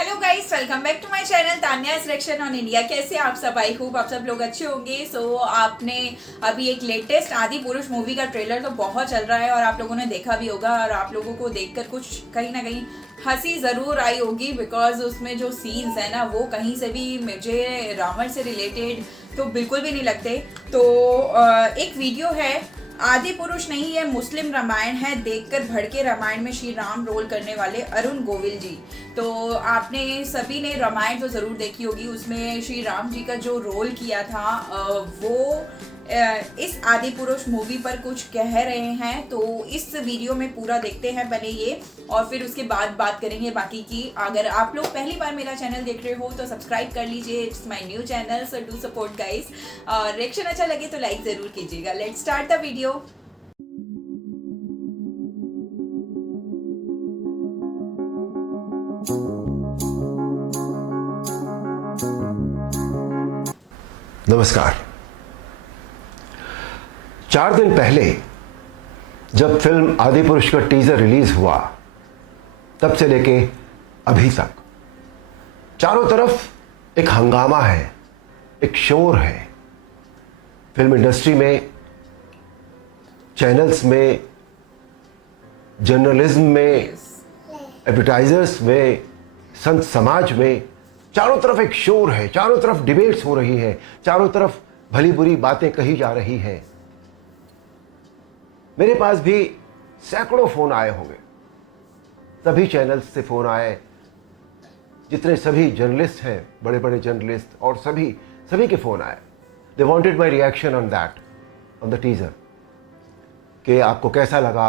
Hello guys, welcome back to my channel Tanya selection on India. कैसे आप सब? I hope आप सब लोग अच्छे होंगे। आपने अभी एक लेटेस्ट आदि पुरुष मूवी का ट्रेलर तो बहुत चल रहा है और आप लोगों ने देखा भी होगा और आप लोगों को देखकर कुछ कहीं ना कहीं हंसी ज़रूर आई होगी, बिकॉज उसमें जो सीन्स है ना वो कहीं से भी मुझे रावण से रिलेटेड तो बिल्कुल भी नहीं लगते। तो एक वीडियो है, आदि पुरुष नहीं है मुस्लिम रामायण है, देखकर भड़के रामायण में श्री राम रोल करने वाले अरुण गोविल जी। तो आपने सभी ने रामायण तो ज़रूर देखी होगी, उसमें श्री राम जी का जो रोल किया था वो इस आदि पुरुष मूवी पर कुछ कह रहे हैं। तो इस वीडियो में पूरा देखते हैं पहले ये, और फिर उसके बाद बात करेंगे बाकी की। अगर आप लोग पहली बार मेरा चैनल देख रहे हो तो सब्सक्राइब कर लीजिए, it's my new channel, so do support guys. और रिएक्शन अच्छा लगे तो लाइक ज़रूर कीजिएगा। Let's start the video. नमस्कार। 4 दिन पहले जब फिल्म आदि पुरुष का टीजर रिलीज हुआ, तब से लेके अभी तक चारों तरफ एक हंगामा है, एक शोर है। फिल्म इंडस्ट्री में, चैनल्स में, जर्नलिज्म में, एडवर्टाइजर्स में, संत समाज में, चारों तरफ एक शोर है, चारों तरफ डिबेट्स हो रही है, चारों तरफ भली बुरी बातें कही जा रही हैं। मेरे पास भी सैकड़ों फोन आए होंगे, सभी चैनल्स से फोन आए, जितने सभी जर्नलिस्ट हैं, बड़े बड़े जर्नलिस्ट, और सभी के फोन आए। They wanted my reaction on that, on the teaser, कि आपको कैसा लगा,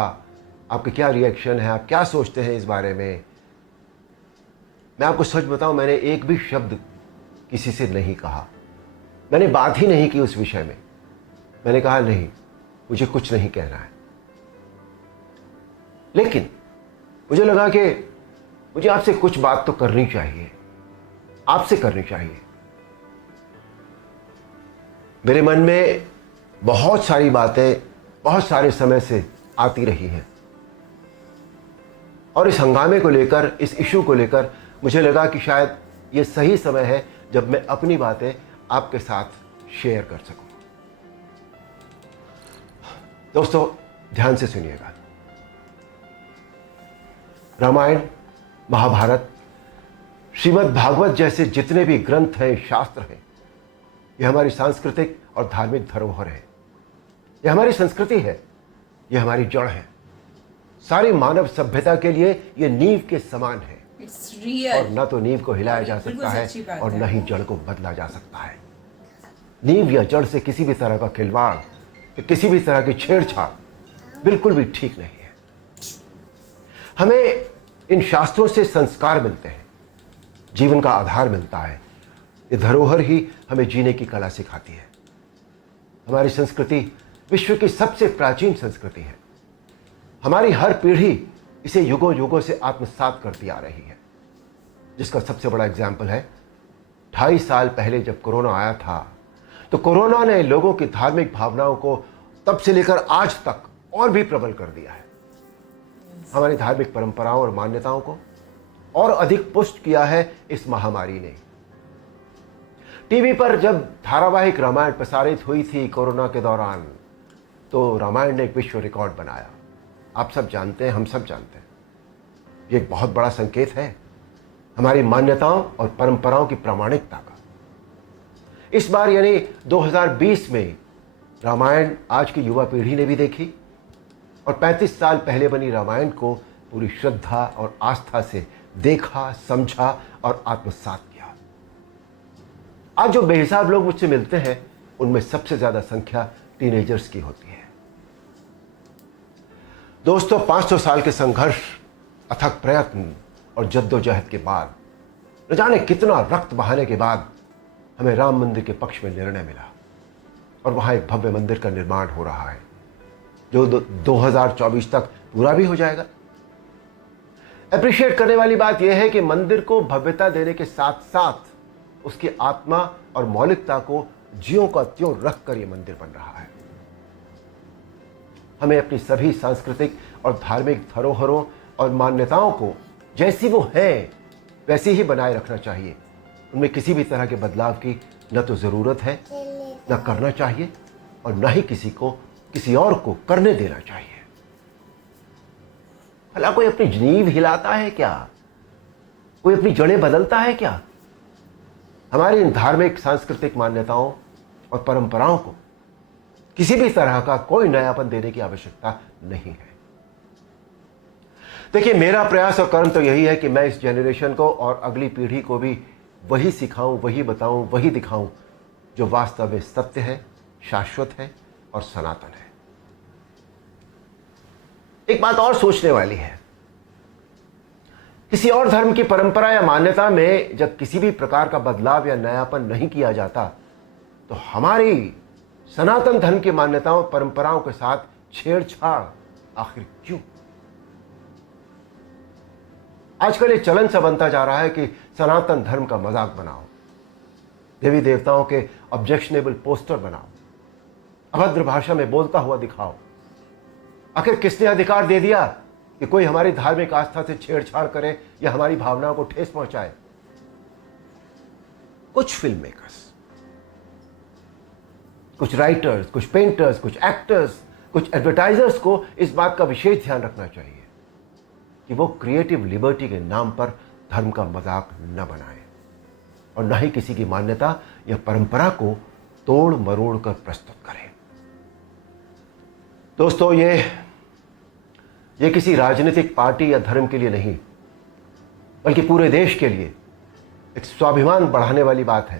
आपके क्या रिएक्शन है, आप क्या सोचते हैं इस बारे में। मैं आपको सच बताऊं, मैंने एक भी शब्द किसी से नहीं कहा, मैंने बात ही नहीं की उस विषय में। मैंने कहा नहीं, मुझे कुछ नहीं कहना है। लेकिन मुझे लगा कि मुझे आपसे कुछ बात तो करनी चाहिए, आपसे करनी चाहिए। मेरे मन में बहुत सारी बातें बहुत सारे समय से आती रही हैं, और इस हंगामे को लेकर, इस इशू को लेकर मुझे लगा कि शायद ये सही समय है जब मैं अपनी बातें आपके साथ शेयर कर सकूं। दोस्तों, ध्यान से सुनिएगा। रामायण, महाभारत, श्रीमद् भागवत जैसे जितने भी ग्रंथ हैं, शास्त्र हैं, ये हमारी सांस्कृतिक और धार्मिक धरोहर है। ये हमारी संस्कृति है, ये हमारी जड़ है। सारी मानव सभ्यता के लिए ये नींव के समान है। और न तो नींव को हिलाया जा सकता है और न ही जड़ को बदला जा सकता है। नींव या जड़ से किसी भी तरह का खिलवाड़, किसी भी तरह की छेड़छाड़ बिल्कुल भी ठीक नहीं है। हमें इन शास्त्रों से संस्कार मिलते हैं, जीवन का आधार मिलता है। ये धरोहर ही हमें जीने की कला सिखाती है। हमारी संस्कृति विश्व की सबसे प्राचीन संस्कृति है। हमारी हर पीढ़ी इसे युगों युगों से आत्मसात करती आ रही है, जिसका सबसे बड़ा एग्जाम्पल है 2.5 साल पहले जब कोरोना आया था। तो कोरोना ने लोगों की धार्मिक भावनाओं को तब से लेकर आज तक और भी प्रबल कर दिया है। हमारी धार्मिक परंपराओं और मान्यताओं को और अधिक पुष्ट किया है इस महामारी ने। टीवी पर जब धारावाहिक रामायण प्रसारित हुई थी कोरोना के दौरान, तो रामायण ने एक विश्व रिकॉर्ड बनाया। आप सब जानते हैं, हम सब जानते हैं, ये एक बहुत बड़ा संकेत है हमारी मान्यताओं और परंपराओं की प्रामाणिकता का। इस बार यानी 2020 में रामायण आज की युवा पीढ़ी ने भी देखी, और 35 साल पहले बनी रामायण को पूरी श्रद्धा और आस्था से देखा, समझा और आत्मसात किया। आज जो बेहिसाब लोग मुझसे मिलते हैं, उनमें सबसे ज्यादा संख्या टीनेजर्स की होती है। दोस्तों, 500 साल के संघर्ष, अथक प्रयत्न और जद्दोजहद के बाद, न जाने कितना रक्त बहाने के बाद, हमें राम मंदिर के पक्ष में निर्णय मिला, और वहां एक भव्य मंदिर का निर्माण हो रहा है, जो 2024 तक पूरा भी हो जाएगा। अप्रिशिएट करने वाली बात यह है कि मंदिर को भव्यता देने के साथ साथ उसकी आत्मा और मौलिकता को ज्यों का त्यों रख कर यह मंदिर बन रहा है। हमें अपनी सभी सांस्कृतिक और धार्मिक धरोहरों और मान्यताओं को जैसी वो हैं वैसी ही बनाए रखना चाहिए। उनमें किसी भी तरह के बदलाव की न तो ज़रूरत है, न करना चाहिए और न ही किसी और को करने देना चाहिए। भला कोई अपनी नींव हिलाता है क्या? कोई अपनी जड़ें बदलता है क्या? हमारी इन धार्मिक सांस्कृतिक मान्यताओं और परंपराओं को किसी भी तरह का कोई नयापन देने की आवश्यकता नहीं है। देखिए, मेरा प्रयास और कर्म तो यही है कि मैं इस जनरेशन को और अगली पीढ़ी को भी वही सिखाऊं, वही बताऊं, वही दिखाऊं जो वास्तव में सत्य है, शाश्वत है और सनातन है। एक बात और सोचने वाली है, किसी और धर्म की परंपरा या मान्यता में जब किसी भी प्रकार का बदलाव या नयापन नहीं किया जाता, तो हमारी सनातन धर्म की मान्यताओं परंपराओं के साथ छेड़छाड़ आखिर क्यों? आजकल ये चलन सा बनता जा रहा है कि सनातन धर्म का मजाक बनाओ, देवी देवताओं के ऑब्जेक्शनेबल पोस्टर बनाओ, अभद्र भाषा में बोलता हुआ दिखाओ। आखिर किसने अधिकार दे दिया कि कोई हमारी धार्मिक आस्था से छेड़छाड़ करे या हमारी भावनाओं को ठेस पहुंचाए? कुछ फिल्म मेकर्स, कुछ राइटर्स, कुछ पेंटर्स, कुछ एक्टर्स, कुछ एडवर्टाइजर्स को इस बात का विशेष ध्यान रखना चाहिए कि वो क्रिएटिव लिबर्टी के नाम पर धर्म का मजाक न बनाए और न ही किसी की मान्यता या परंपरा को तोड़ मरोड़ कर प्रस्तुत करें। दोस्तों, ये किसी राजनीतिक पार्टी या धर्म के लिए नहीं, बल्कि पूरे देश के लिए एक स्वाभिमान बढ़ाने वाली बात है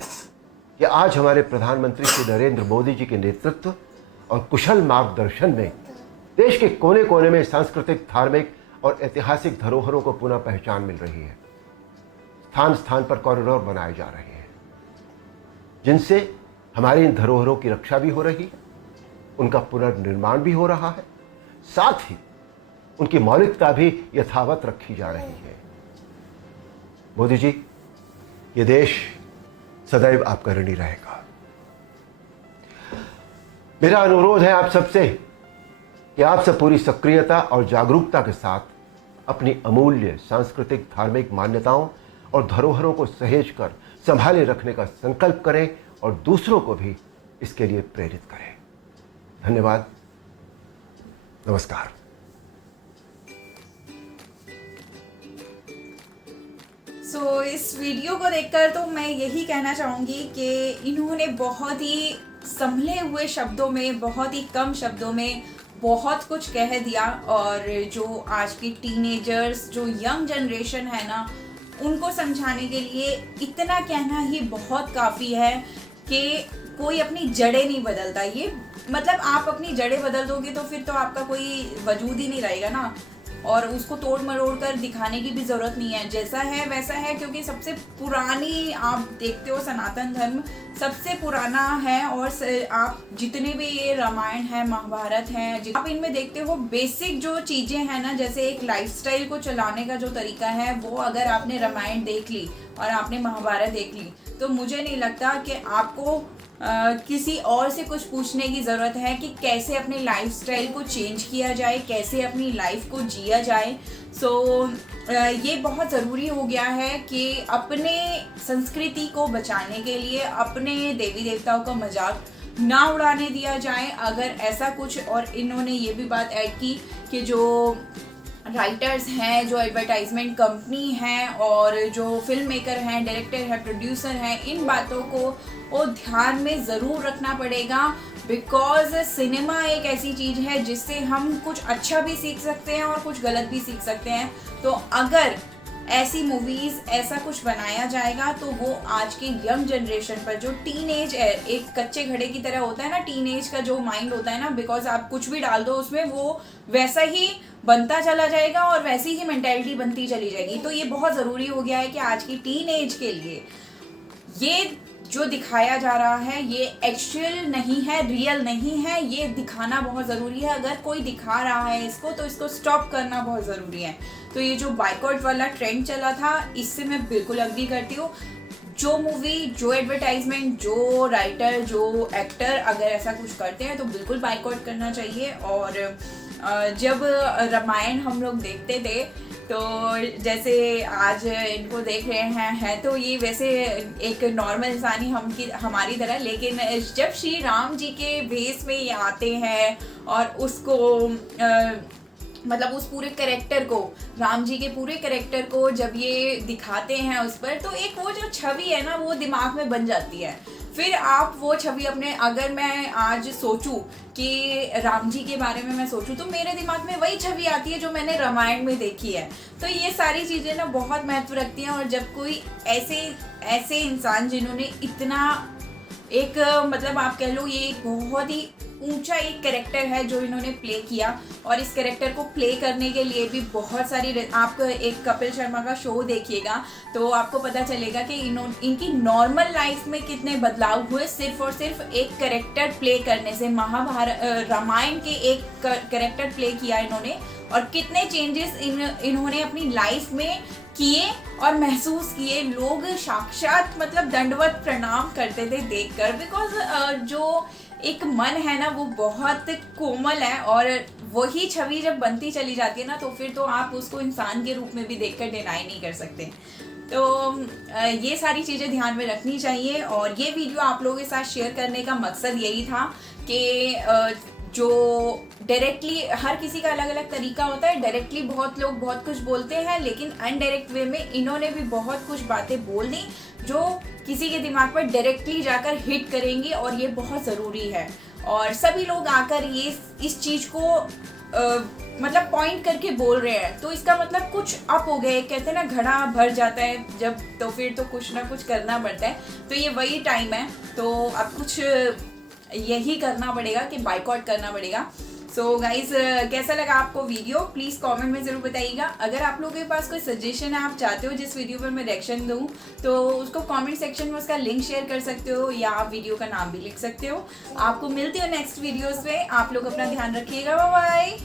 कि आज हमारे प्रधानमंत्री श्री नरेंद्र मोदी जी के नेतृत्व और कुशल मार्गदर्शन में देश के कोने कोने में सांस्कृतिक, धार्मिक और ऐतिहासिक धरोहरों को पुनः पहचान मिल रही है। स्थान स्थान पर कॉरिडोर बनाए जा रहे हैं, जिनसे हमारी इन धरोहरों की रक्षा भी हो रही है, उनका पुनर्निर्माण भी हो रहा है, साथ ही उनकी मौलिकता भी यथावत रखी जा रही है। मोदी जी, ये देश सदैव आपका ऋणी रहेगा। मेरा अनुरोध है आप सबसे कि आप सब पूरी सक्रियता और जागरूकता के साथ अपनी अमूल्य सांस्कृतिक, धार्मिक मान्यताओं और धरोहरों को सहेज कर संभाले रखने का संकल्प करें और दूसरों को भी इसके लिए प्रेरित करें। धन्यवाद। नमस्कार। इस वीडियो को देखकर तो मैं यही कहना चाहूँगी कि इन्होंने बहुत ही संभले हुए शब्दों में, बहुत ही कम शब्दों में बहुत कुछ कह दिया। और जो आज की टीनेजर्स, जो यंग जनरेशन है ना, उनको समझाने के लिए इतना कहना ही बहुत काफ़ी है कि कोई अपनी जड़ें नहीं बदलता। ये मतलब आप अपनी जड़ें बदल दोगे तो फिर तो आपका कोई वजूद ही नहीं रहेगा ना, और उसको तोड़ मरोड़ कर दिखाने की भी ज़रूरत नहीं है। जैसा है वैसा है, क्योंकि सबसे पुरानी आप देखते हो सनातन धर्म सबसे पुराना है। और आप जितने भी ये रामायण है, महाभारत है, आप इनमें देखते हो बेसिक जो चीज़ें हैं ना, जैसे एक लाइफस्टाइल को चलाने का जो तरीका है, वो अगर आपने रामायण देख ली और आपने महाभारत देख ली तो मुझे नहीं लगता कि आपको किसी और से कुछ पूछने की ज़रूरत है कि कैसे अपने लाइफस्टाइल को चेंज किया जाए, कैसे अपनी लाइफ को जिया जाए। ये बहुत ज़रूरी हो गया है कि अपने संस्कृति को बचाने के लिए अपने देवी देवताओं का मजाक ना उड़ाने दिया जाए। अगर ऐसा कुछ, और इन्होंने ये भी बात ऐड की कि जो राइटर्स हैं, जो एडवर्टाइजमेंट कंपनी हैं और जो फिल्म मेकर हैं, डायरेक्टर है, प्रोड्यूसर हैं, इन बातों को वो ध्यान में ज़रूर रखना पड़ेगा। बिकॉज सिनेमा एक ऐसी चीज़ है जिससे हम कुछ अच्छा भी सीख सकते हैं और कुछ गलत भी सीख सकते हैं। तो अगर ऐसी मूवीज़, ऐसा कुछ बनाया जाएगा तो वो आज के यंग जनरेशन पर, जो टीनेज है, एक कच्चे घड़े की तरह होता है ना, टीनेज का जो माइंड होता है ना, बिकॉज आप कुछ भी डाल दो उसमें, वो वैसा ही बनता चला जाएगा और वैसी ही मेंटालिटी बनती चली जाएगी। तो ये बहुत ज़रूरी हो गया है कि आज की टीनेज के लिए ये जो दिखाया जा रहा है ये एक्चुअल नहीं है, रियल नहीं है, ये दिखाना बहुत ज़रूरी है। अगर कोई दिखा रहा है इसको तो इसको स्टॉप करना बहुत ज़रूरी है। तो ये जो बाइकआउट वाला ट्रेंड चला था, इससे मैं बिल्कुल अग्री करती हूँ। जो मूवी, जो एडवर्टाइजमेंट, जो राइटर, जो एक्टर अगर ऐसा कुछ करते हैं तो बिल्कुल बाइकआउट करना चाहिए। और जब रामायण हम लोग देखते थे तो जैसे आज इनको देख रहे हैं, है तो ये वैसे एक नॉर्मल इंसान ही हमारी तरह, लेकिन जब श्री राम जी के भेष में ये आते हैं और उसको मतलब उस पूरे कैरेक्टर को, राम जी के पूरे कैरेक्टर को जब ये दिखाते हैं उस पर, तो एक वो जो छवि है ना वो दिमाग में बन जाती है। फिर आप वो छवि अपने, अगर मैं आज सोचूं कि राम जी के बारे में मैं सोचूं तो मेरे दिमाग में वही छवि आती है जो मैंने रामायण में देखी है। तो ये सारी चीज़ें ना बहुत महत्व रखती हैं। और जब कोई ऐसे इंसान जिन्होंने इतना एक मतलब आप कह लो ये एक बहुत ही ऊंचा एक कैरेक्टर है जो इन्होंने प्ले किया, और इस कैरेक्टर को प्ले करने के लिए भी बहुत सारी, आप एक कपिल शर्मा का शो देखिएगा तो आपको पता चलेगा कि इनकी नॉर्मल लाइफ में कितने बदलाव हुए सिर्फ और सिर्फ एक कैरेक्टर प्ले करने से। महाभारत रामायण के एक कैरेक्टर प्ले किया इन्होंने, और कितने चेंजेस इन्होंने अपनी लाइफ में किए और महसूस किए। लोग साक्षात मतलब दंडवत प्रणाम करते थे देखकर, बिकॉज जो एक मन है ना वो बहुत कोमल है, और वही छवि जब बनती चली जाती है ना तो फिर तो आप उसको इंसान के रूप में भी देखकर डिनाई नहीं कर सकते। तो ये सारी चीज़ें ध्यान में रखनी चाहिए। और ये वीडियो आप लोगों के साथ शेयर करने का मकसद यही था कि जो डायरेक्टली, हर किसी का अलग अलग तरीका होता है, डायरेक्टली बहुत लोग बहुत कुछ बोलते हैं, लेकिन अनडायरेक्ट वे में इन्होंने भी बहुत कुछ बातें बोल दी जो किसी के दिमाग पर डायरेक्टली जाकर हिट करेंगी, और ये बहुत ज़रूरी है। और सभी लोग आकर ये इस चीज़ को मतलब पॉइंट करके बोल रहे हैं, तो इसका मतलब कुछ अप हो गए, कहते हैं ना घड़ा भर जाता है जब, तो फिर तो कुछ ना कुछ करना पड़ता है। तो ये वही टाइम है, तो अब कुछ यही करना पड़ेगा कि बाइकआउट करना पड़ेगा। सो गाइज, कैसा लगा आपको वीडियो प्लीज़ कमेंट में ज़रूर बताइएगा। अगर आप लोगों के पास कोई सजेशन है, आप चाहते हो जिस वीडियो पर मैं रिएक्शन दूँ, तो उसको कमेंट सेक्शन में उसका लिंक शेयर कर सकते हो, या आप वीडियो का नाम भी लिख सकते हो। आपको मिलती हो नेक्स्ट वीडियोस में। आप लोग अपना ध्यान रखिएगा। Bye bye.